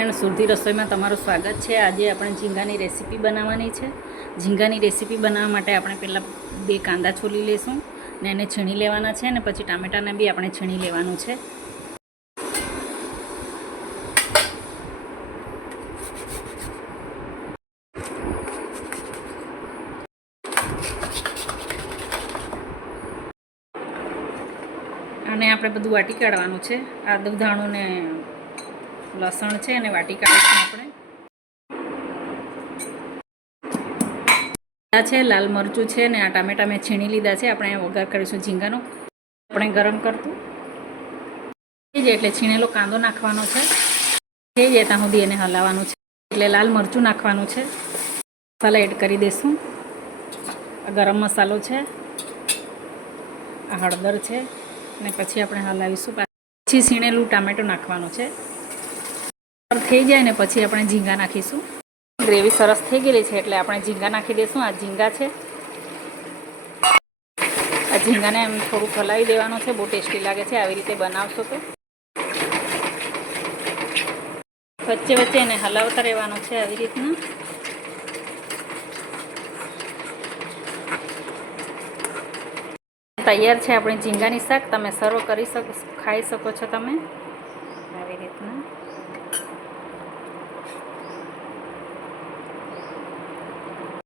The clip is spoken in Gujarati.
ફ્રેન્ડ, સુરતી રસોઈમાં તમારું સ્વાગત છે। આજે આપણે ઝીંગાની રેસીપી બનાવવાની છે। ઝીંગાની રેસીપી બનાવવા માટે આપણે પહેલાં 2 કાંદા છોલી લઈશું ને એને છીણી લેવાના છે અને પછી ટામેટાને બી આપણે છીણી લેવાનું છે। અને આપણે બધું વાટી કાઢવાનું છે। આદુ ધાણું ને લસણ છે અને વાટી કાઢીશું આપણે। આ છે લાલ મરચું છે ને આ ટામેટા મેં છીણી લીધા છે। આપણે વઘાર કરીશું ઝીંગાનો। આપણે ગરમ કરતું થઈ જાય એટલે છીણેલો કાંદો નાખવાનો છે। થઈ જાય ત્યાં સુધી એને હલાવવાનું છે। એટલે લાલ મરચું નાખવાનું છે। મસાલા એડ કરી દઈશું। આ ગરમ મસાલો છે, આ હળદર છે ને પછી આપણે હલાવીશું। પછી છીણેલું ટામેટું નાખવાનું છે। થઈ જાય ને પછી આપણે ઝીંગા નાખીશું। ગ્રેવી સરસ થઈ ગયેલી છે એટલે આપણે ઝીંગા નાખી દઈશું। આ ઝીંગા છે, આ ઝીંગાને એમ થોડુંક હલાવી દેવાનું છે। બહુ ટેસ્ટી લાગે છે આવી રીતે બનાવશો તો। વચ્ચે વચ્ચે એને હલાવતા રહેવાનું છે આવી રીતના। તૈયાર છે આપણી ઝીંગાની શાક। તમે સર્વ કરી શકો, ખાઈ શકો છો તમે।